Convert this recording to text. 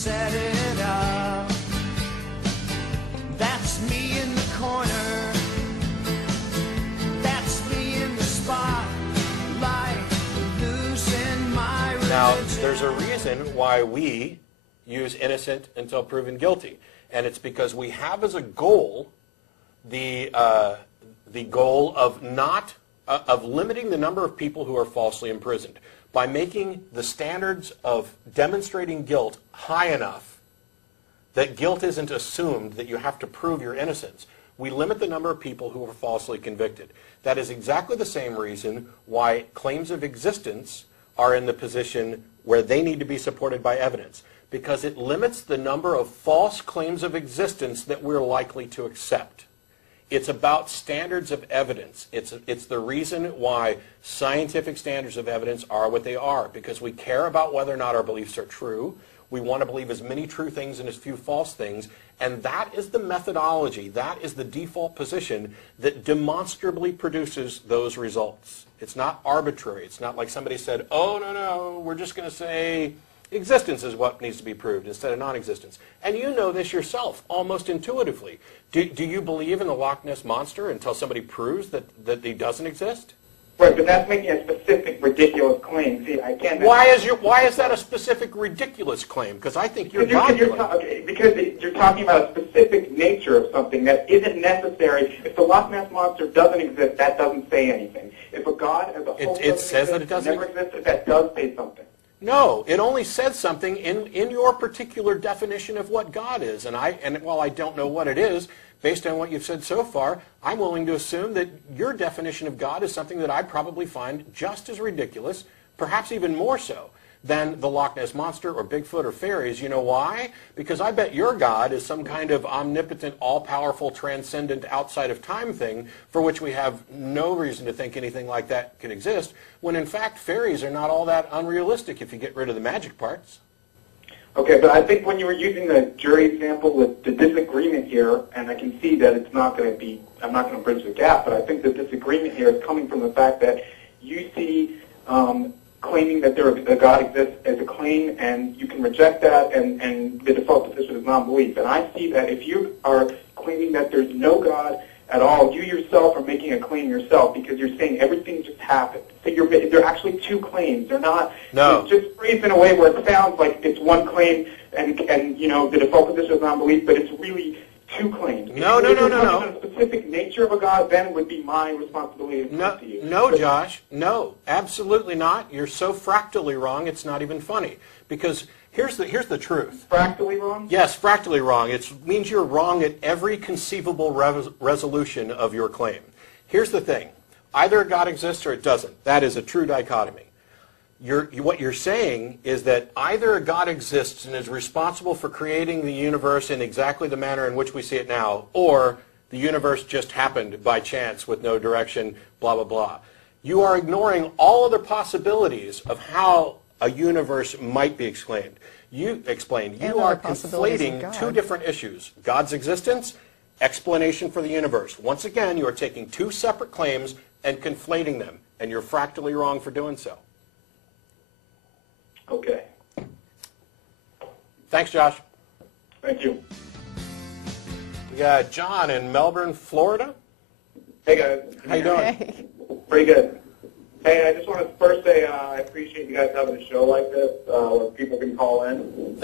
set it up. That's me in the corner. That's me in the spotlight, losing my religion. Now, there's a reason why we use innocent until proven guilty, and it's because we have as a goal the goal of of limiting the number of people who are falsely imprisoned by making the standards of demonstrating guilt high enough that guilt isn't assumed, that you have to prove your innocence. We limit the number of people who are falsely convicted. That is exactly the same reason why claims of existence are in the position where they need to be supported by evidence, because it limits the number of false claims of existence that we're likely to accept. It's about standards of evidence. It's the reason why scientific standards of evidence are what they are, because we care about whether or not our beliefs are true. We want to believe as many true things and as few false things, and that is the methodology, that is the default position that demonstrably produces those results. It's not arbitrary. It's not like somebody said, oh, no, we're just going to say existence is what needs to be proved instead of non-existence. And you know this yourself, almost intuitively. Do you believe in the Loch Ness Monster until somebody proves that he doesn't exist? Right, but that's making a specific, ridiculous claim. See, I can't. Why is that a specific, ridiculous claim? Because I think you're because you're talking about a specific nature of something that isn't necessary. If the Loch Ness Monster doesn't exist, that doesn't say anything. If a God as a whole never existed, that does say something. No, it only says something in your particular definition of what God is. And while I don't know what it is, based on what you've said so far, I'm willing to assume that your definition of God is something that I probably find just as ridiculous, perhaps even more so, than the Loch Ness Monster or Bigfoot or fairies. You know why? Because I bet your God is some kind of omnipotent, all-powerful, transcendent, outside of time thing for which we have no reason to think anything like that can exist, when in fact fairies are not all that unrealistic if you get rid of the magic parts. Okay, but I think when you were using the jury example with the disagreement here, and I can see that it's not going to be, I'm not going to bridge the gap, but I think the disagreement here is coming from the fact that you see claiming that a God exists as a claim, and you can reject that, and the default position is non-belief. And I see that if you are claiming that there's no God at all, you yourself are making a claim yourself, because you're saying everything just happened. So they're actually two claims. They're not. No. It's just phrased in a way where it sounds like it's one claim, and you know the default position is non-belief, but it's really two claims. No. The specific nature of a God then would be my responsibility to prove to you. No, Josh. No, absolutely not. You're so fractally wrong, it's not even funny. Because here's the truth. Fractally wrong? Yes, fractally wrong. It means you're wrong at every conceivable resolution of your claim. Here's the thing. Either God exists or it doesn't. That is a true dichotomy. What you're saying is that either a God exists and is responsible for creating the universe in exactly the manner in which we see it now, or the universe just happened by chance with no direction, blah, blah, blah. You are ignoring all other possibilities of how a universe might be explained. You are conflating two different issues: God's existence, explanation for the universe. Once again, you are taking two separate claims and conflating them, and you're fractally wrong for doing so. Okay. Thanks, Josh. Thank you. We got John in Melbourne, Florida. Hey, guys. How you doing? Hey. Pretty good. Hey, I just want to first say I appreciate you guys having a show like this where people can call in.